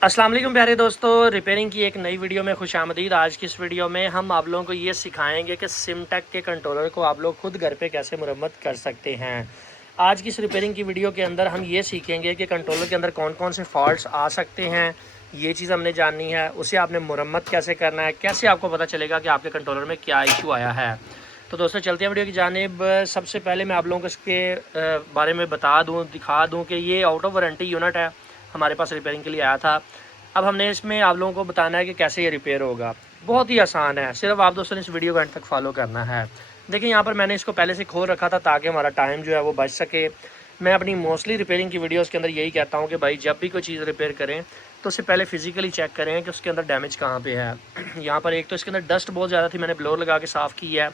अस्सलाम वालेकुम प्यारे दोस्तों, रिपेयरिंग की एक नई वीडियो में खुशामदीद। आज की इस वीडियो में हम आप लोगों को ये सिखाएंगे कि सिमटेक के कंट्रोलर को आप लोग खुद घर पे कैसे मुरम्मत कर सकते हैं। आज की इस रिपेयरिंग की वीडियो के अंदर हम ये सीखेंगे कि कंट्रोलर के अंदर कौन कौन से फॉल्ट्स आ सकते हैं, ये चीज़ हमने जाननी है। उसे आपने मुरम्मत कैसे करना है, कैसे आपको पता चलेगा कि आपके कंट्रोलर में क्या इशू आया है। तो दोस्तों चलते हैं वीडियो की जानिब। सबसे पहले मैं आप लोगों को इसके बारे में बता दूँ, दिखा दूँ कि ये आउट ऑफ वारंटी यूनिट है, हमारे पास रिपेयरिंग के लिए आया था। अब हमने इसमें आप लोगों को बताना है कि कैसे ये रिपेयर होगा। बहुत ही आसान है, सिर्फ आप दोस्तों ने इस वीडियो को एंड तक फॉलो करना है। देखिए यहाँ पर मैंने इसको पहले से खोल रखा था ताकि हमारा टाइम जो है वो बच सके। मैं अपनी मोस्टली रिपेयरिंग की वीडियोस के अंदर यही कहता हूँ कि भाई जब भी कोई चीज़ रिपेयर करें तो उससे पहले फिजिकली चेक करें कि उसके अंदर डैमेज कहाँ पे है। यहाँ पर एक तो इसके अंदर डस्ट बहुत ज़्यादा थी, मैंने ब्लोअर लगा के साफ़ की है।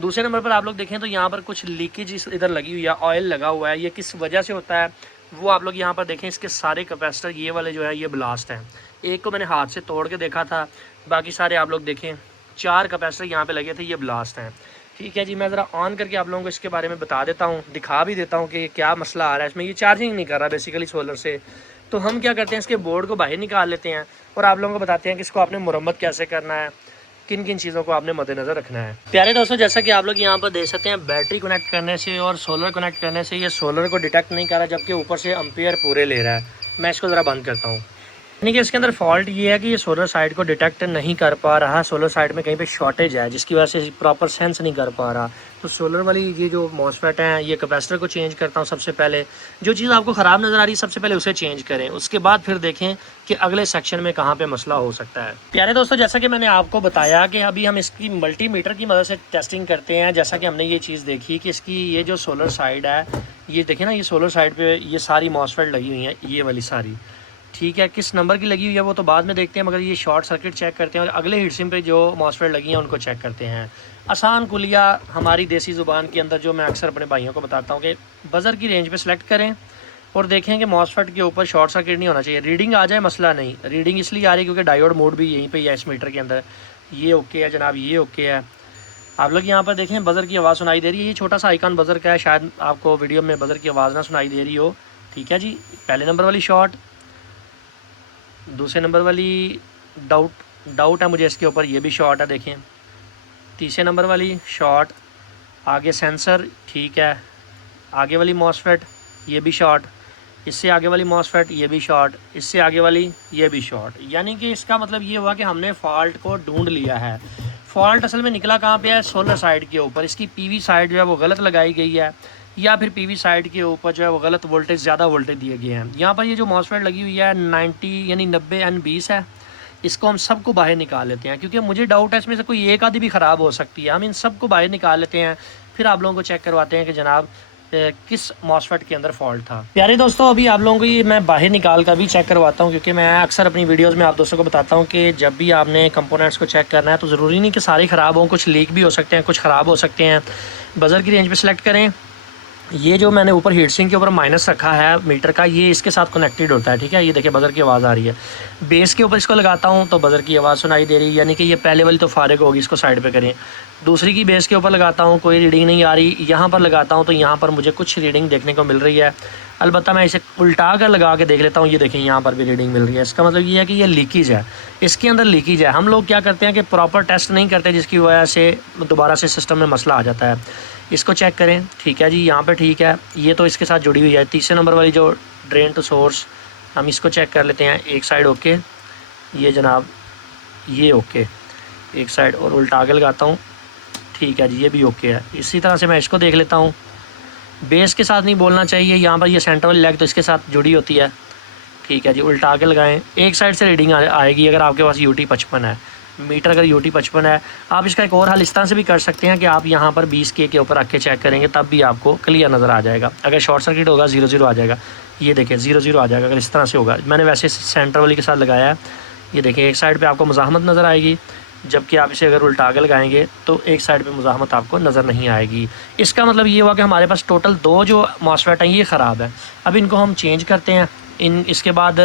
दूसरे नंबर पर आप लोग देखें तो यहाँ पर कुछ लीकेज इधर लगी हुई है, ऑयल लगा हुआ है। ये किस वजह से होता है वो आप लोग यहाँ पर देखें। इसके सारे कैपेसिटर ये वाले जो है ये ब्लास्ट हैं। एक को मैंने हाथ से तोड़ के देखा था, बाकी सारे आप लोग देखें 4 कैपेसिटर यहाँ पे लगे थे, ये ब्लास्ट हैं। ठीक है जी, मैं ज़रा ऑन करके आप लोगों को इसके बारे में बता देता हूँ, दिखा भी देता हूँ कि क्या मसला आ रहा है इसमें। ये चार्जिंग नहीं कर रहा बेसिकली सोलर से। तो हम क्या करते हैं, इसके बोर्ड को बाहर निकाल लेते हैं और आप लोगों को बताते हैं कि इसको आपने मुरम्मत कैसे करना है, किन किन चीज़ों को आपने मद्देनज़र रखना है। प्यारे दोस्तों, जैसा कि आप लोग यहाँ पर देख सकते हैं, बैटरी कनेक्ट करने से और सोलर कनेक्ट करने से ये सोलर को डिटेक्ट नहीं कर रहा, जबकि ऊपर से एम्पियर पूरे ले रहा है। मैं इसको ज़रा बंद करता हूँ। यानी कि इसके अंदर फॉल्ट ये है कि ये सोलर साइड को डिटेक्ट नहीं कर पा रहा। सोलर साइड में कहीं पे शॉर्टेज है जिसकी वजह से प्रॉपर सेंस नहीं कर पा रहा। तो सोलर वाली ये जो मॉसफेट हैं, ये कैपेसिटर को चेंज करता हूँ सबसे पहले। जो चीज़ आपको ख़राब नज़र आ रही है सबसे पहले उसे चेंज करें, उसके बाद फिर देखें कि अगले सेक्शन में कहाँ पे मसला हो सकता है। प्यारे दोस्तों, जैसा कि मैंने आपको बताया कि अभी हम इसकी मल्टीमीटर की मदद से टेस्टिंग करते हैं। जैसा कि हमने ये चीज़ देखी कि इसकी ये जो सोलर साइड है, ये देखें ना, ये सोलर साइड पर ये सारी मॉसफेट लगी हुई हैं, ये वाली सारी। ठीक है, किस नंबर की लगी हुई है वो तो बाद में देखते हैं, मगर ये शॉर्ट सर्किट चेक करते हैं और अगले हीट सिम पे जो मॉसफेट लगी हैं उनको चेक करते हैं। आसान कुलिया हमारी देसी ज़ुबान के अंदर जो मैं अक्सर अपने भाइयों को बताता हूँ कि बज़र की रेंज पे सेलेक्ट करें और देखें कि मॉसफेट के ऊपर शॉर्ट सर्किट नहीं होना चाहिए। रीडिंग आ जाए मसला नहीं, रीडिंग इसलिए आ रही है क्योंकि डायोड मोड भी यहीं पर है इस मीटर के अंदर। ये ओके है जनाब, ये ओके है। आप लोग यहाँ पर देखें बज़र की आवाज़ सुनाई दे रही है। ये छोटा सा आइकन बज़र का है, शायद आपको वीडियो में बज़र की आवाज़ ना सुनाई दे रही हो। ठीक है जी, पहले नंबर वाली शॉट, दूसरे नंबर वाली डाउट है मुझे इसके ऊपर, ये भी शॉर्ट है देखें। तीसरे नंबर वाली शॉर्ट, आगे सेंसर ठीक है, आगे वाली मॉसफेट ये भी शॉर्ट, इससे आगे वाली मॉसफेट ये भी शॉर्ट, इससे आगे वाली ये भी शॉर्ट। यानी कि इसका मतलब ये हुआ कि हमने फॉल्ट को ढूंढ लिया है। फॉल्ट असल में निकला कहाँ पे है, सोलर साइड के ऊपर। इसकी पीवी साइड जो है वो गलत लगाई गई है, या फिर पीवी साइड के ऊपर जो है वो गलत वोल्टेज, ज़्यादा वोल्टेज दिए गए हैं। यहाँ पर ये जो मॉसफेट लगी हुई है 90 यानी 90 N20 है। इसको हम सबको बाहर निकाल लेते हैं क्योंकि मुझे डाउट है इसमें से कोई एक आधी भी ख़राब हो सकती है। हम इन सबको बाहर निकाल लेते हैं, फिर आप लोगों को चेक करवाते हैं कि जनाब किस मॉसफेट के अंदर फॉल्ट था। प्यारे दोस्तों, अभी आप लोगों को ये मैं बाहर निकाल कर भी चेक करवाता हूँ क्योंकि मैं अक्सर अपनी वीडियोस में आप दोस्तों को बताता हूँ कि जब भी आपने कंपोनेंट्स को चेक करना है तो ज़रूरी नहीं कि सारे ख़राब हों, कुछ लीक भी हो सकते हैं, कुछ ख़राब हो सकते हैं। बज़र की रेंज पे सेलेक्ट करें। ये जो मैंने ऊपर हीट सिंक के ऊपर माइनस रखा है मीटर का, ये इसके साथ कनेक्टेड होता है। ठीक है, ये देखिए बज़र की आवाज़ आ रही है। बेस के ऊपर इसको लगाता हूँ तो बज़र की आवाज़ सुनाई दे रही है, यानी कि ये पहले वाली तो फारिग होगी, इसको साइड पे करें। दूसरी की बेस के ऊपर लगाता हूँ, कोई रीडिंग नहीं आ रही। यहाँ पर लगाता हूँ तो यहाँ पर मुझे कुछ रीडिंग देखने को मिल रही है। अलबत्ता मैं इसे उल्टा कर लगा के देख लेता हूँ, ये देखें यहाँ पर भी रीडिंग मिल रही है। इसका मतलब ये है कि ये लीकेज है, इसके अंदर लीकेज है। हम लोग क्या करते हैं कि प्रॉपर टेस्ट नहीं करते, जिसकी वजह से दोबारा से सिस्टम में मसला आ जाता है। इसको चेक करें। ठीक है जी, यहाँ पे ठीक है, ये तो इसके साथ जुड़ी हुई है। तीसरे नंबर वाली जो ड्रेन टू सोर्स, हम इसको चेक कर लेते हैं। एक साइड ओके, ये जनाब ये ओके, एक साइड और उल्टा आगे लगाता हूँ। ठीक है जी, ये भी ओके है। इसी तरह से मैं इसको देख लेता हूँ। बेस के साथ नहीं बोलना चाहिए, यहाँ पर ये सेंटर वाली लेग तो इसके साथ जुड़ी होती है। ठीक है जी, उल्टा आगे लगाएं। एक साइड से रीडिंग आएगी अगर आपके पास UT55 है मीटर। अगर UT55 है, आप इसका एक और हल इस तरह से भी कर सकते हैं कि आप यहाँ पर 20K के ऊपर रख के चेक करेंगे, तब भी आपको क्लियर नज़र आ जाएगा। अगर शॉर्ट सर्किट होगा 00 आ जाएगा, ये देखें 00 आ जाएगा अगर इस तरह से होगा। मैंने वैसे सेंटर वाली के साथ लगाया है। ये देखें एक साइड पर आपको मुज़ाहमत नज़र आएगी, जबकि आप इसे अगर उल्टा आगे लगाएंगे तो एक साइड पे मुज़ाहमत आपको नज़र नहीं आएगी। इसका मतलब ये हुआ कि हमारे पास टोटल 2 जो मॉसफेट हैं ये ख़राब है। अब इनको हम चेंज करते हैं। इसके बाद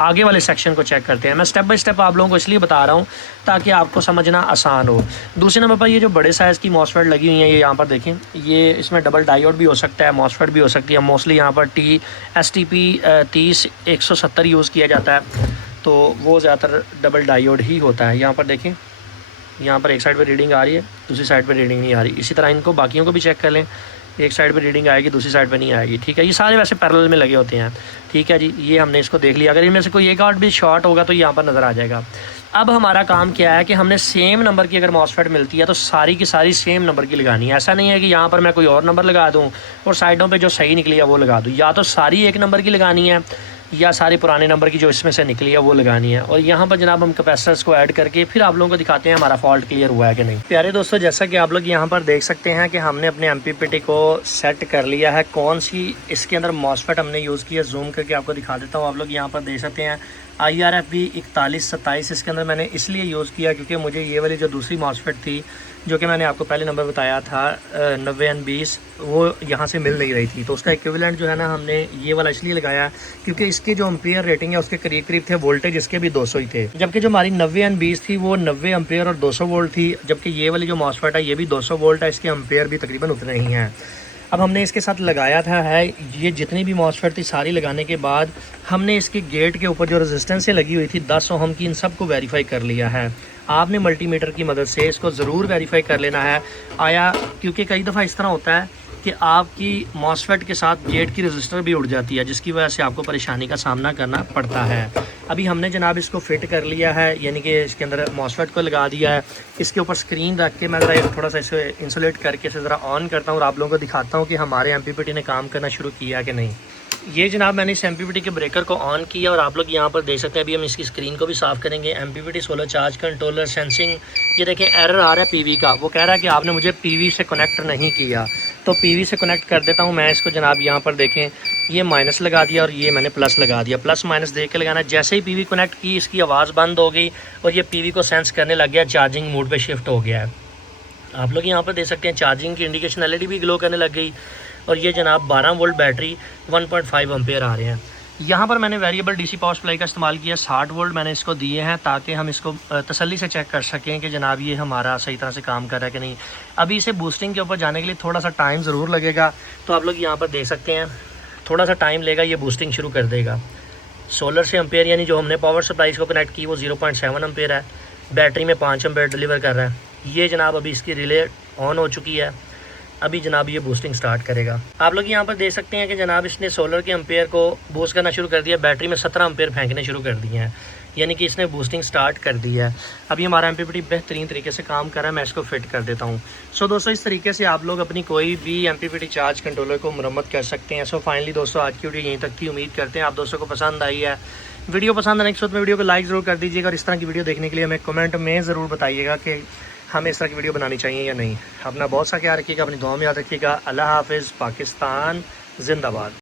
आगे वाले सेक्शन को चेक करते हैं। मैं स्टेप बाय स्टेप आप लोगों को इसलिए बता रहा हूँ ताकि आपको समझना आसान हो। दूसरे नंबर पर ये जो बड़े साइज़ की मॉसफेट लगी हुई हैं, ये यहाँ पर देखें, ये इसमें डबल डायोड भी हो सकता है, मॉसफेट भी हो सकती है। मोस्टली यहाँ पर STP 30 170 यूज़ किया जाता है। तो वो ज़्यादातर डबल डायोड ही होता है। यहाँ पर देखें, यहाँ पर एक साइड पे रीडिंग आ रही है, दूसरी साइड पे रीडिंग नहीं आ रही। इसी तरह इनको बाकियों को भी चेक कर लें, एक साइड पे रीडिंग आएगी, दूसरी साइड पे नहीं आएगी। ठीक है, ये सारे वैसे पैरेलल में लगे होते हैं। ठीक है जी, ये हमने इसको देख लिया। अगर इनमें से कोई एक आउट भी शॉर्ट होगा तो यहाँ पर नज़र आ जाएगा। अब हमारा काम क्या है कि हमने सेम नंबर की अगर मॉसफेट मिलती है तो सारी की सारी सेम नंबर की लगानी है। ऐसा नहीं है कि यहाँ पर मैं कोई और नंबर लगा दूँ और साइडों पे जो सही निकली है वो लगा दूँ। या तो सारी एक नंबर की लगानी है या सारे पुराने नंबर की जो इसमें से निकली है वो लगानी है। और यहाँ पर जनाब हम कैपेसिटर्स को ऐड करके फिर आप लोगों को दिखाते हैं हमारा फॉल्ट क्लियर हुआ है कि नहीं। प्यारे दोस्तों, जैसा कि आप लोग यहाँ पर देख सकते हैं कि हमने अपने MPPT को सेट कर लिया है। कौन सी इसके अंदर मॉसफेट हमने यूज़ की है, जूम करके आपको दिखा देता हूँ। आप लोग यहाँ पर देख सकते हैं IRFB 4127 इसके अंदर मैंने इसलिए यूज़ किया क्योंकि मुझे ये वाली जो दूसरी मॉसफेट थी, जो कि मैंने आपको पहले नंबर बताया था 90N20, वो यहाँ से मिल नहीं रही थी। तो उसका इक्विवेलेंट जो है ना, हमने ये वाला इसलिए लगाया क्योंकि इसकी जो एम्पियर रेटिंग है उसके करीब करीब थे, वोल्टेज इसके भी 200 ही थे। जबकि जो हमारी 90N20 थी वो 90 एम्पियर और 200 वोल्ट थी, जबकि ये वाली जो मॉसफेट है ये भी 200 वोल्ट है, इसके एम्पियर भी तकरीबन उतने ही हैं। अब हमने इसके साथ लगाया था है ये जितनी भी मॉसफेट थी सारी लगाने के बाद हमने इसके गेट के ऊपर जो रेजिस्टेंसें लगी हुई थी 10 ओहम की, इन सब को वेरीफाई कर लिया है। आपने मल्टीमीटर की मदद से इसको ज़रूर वेरीफाई कर लेना है आया, क्योंकि कई दफ़ा इस तरह होता है कि आपकी मॉसफेट के साथ गेट की रजिस्टर भी उड़ जाती है, जिसकी वजह से आपको परेशानी का सामना करना पड़ता है। अभी हमने जनाब इसको फिट कर लिया है, यानी कि इसके अंदर मॉसफेट को लगा दिया है। इसके ऊपर स्क्रीन रख के मैं ज़रा थोड़ा सा इसे इंसुलेट करके इसे ज़रा ऑन करता हूँ और आप लोगों को दिखाता हूँ कि हमारे MPPT ने काम करना शुरू किया कि नहीं। ये जनाब मैंने इस MPPT के ब्रेकर को ऑन किया और आप लोग यहाँ पर देख सकते हैं। अभी हम इसकी स्क्रीन को भी साफ़ करेंगे। MPPT solar charge controller sensing, ये देखें एरर आ रहा है PV का। वो कह रहा है कि आपने मुझे PV से कनेक्ट नहीं किया, तो PV से कनेक्ट कर देता हूँ मैं इसको। जनाब यहाँ पर देखें, ये माइनस लगा दिया और ये मैंने प्लस लगा दिया। प्लस माइनस देख के लगाना। जैसे ही PV कनेक्ट की इसकी आवाज़ बंद हो गई और ये PV को सेंस करने लग गया, चार्जिंग मोड पे शिफ्ट हो गया है। आप लोग यहाँ पर देख सकते हैं चार्जिंग की इंडिकेशन LED भी ग्लो करने लग गई। और ये जनाब 12 वोल्ट बैटरी 1.5 एम्पेयर आ रहे हैं। यहाँ पर मैंने वेरिएबल DC पावर सप्लाई का इस्तेमाल किया। 60 वोल्ट मैंने इसको दिए हैं ताकि हम इसको तसल्ली से चेक कर सकें कि जनाब ये हमारा सही तरह से काम कर रहा है कि नहीं। अभी इसे बूस्टिंग के ऊपर जाने के लिए थोड़ा सा टाइम ज़रूर लगेगा, तो आप लोग यहाँ पर देख सकते हैं थोड़ा सा टाइम लेगा, ये बूस्टिंग शुरू कर देगा। सोलर से एम्पेयर यानी जो हमने पावर सप्लाई को कनेक्ट की वो 0.7 एम्पेयर है, बैटरी में 5 एम्पेयर डिलीवर कर रहा है। ये जनाब अभी इसकी रिले ऑन हो चुकी है। अभी जनाब ये बूस्टिंग स्टार्ट करेगा। आप लोग यहाँ पर देख सकते हैं कि जनाब इसने सोलर के एम्पेयर को बूस्ट करना शुरू कर दिया, बैटरी में 17 एम्पेयर फेंकने शुरू कर दिए हैं, यानी कि इसने बूस्टिंग स्टार्ट कर दी है। अभी हमारा MPPT बेहतरीन तरीके से काम कर रहा है। मैं इसको फिट कर देता हूँ। सो दोस्तों, इस तरीके से आप लोग अपनी कोई भी MPPT चार्ज कंट्रोलर को मरम्मत कर सकते हैं। सो फाइनली दोस्तों, आज की वीडियो यहीं तक थी। उम्मीद करते हैं आप दोस्तों को पसंद आई है। वीडियो पसंद आने के साथ में वीडियो को लाइक ज़रूर कर दीजिएगा और इस तरह की वीडियो देखने के लिए हमें कमेंट में ज़रूर बताइएगा कि हमें इस तरह की वीडियो बनानी चाहिए या नहीं। अपना बहुत सा ख्याल रखिएगा, अपनी दुआ में याद रखिएगा। अल्लाह हाफिज़। पाकिस्तान जिंदाबाद।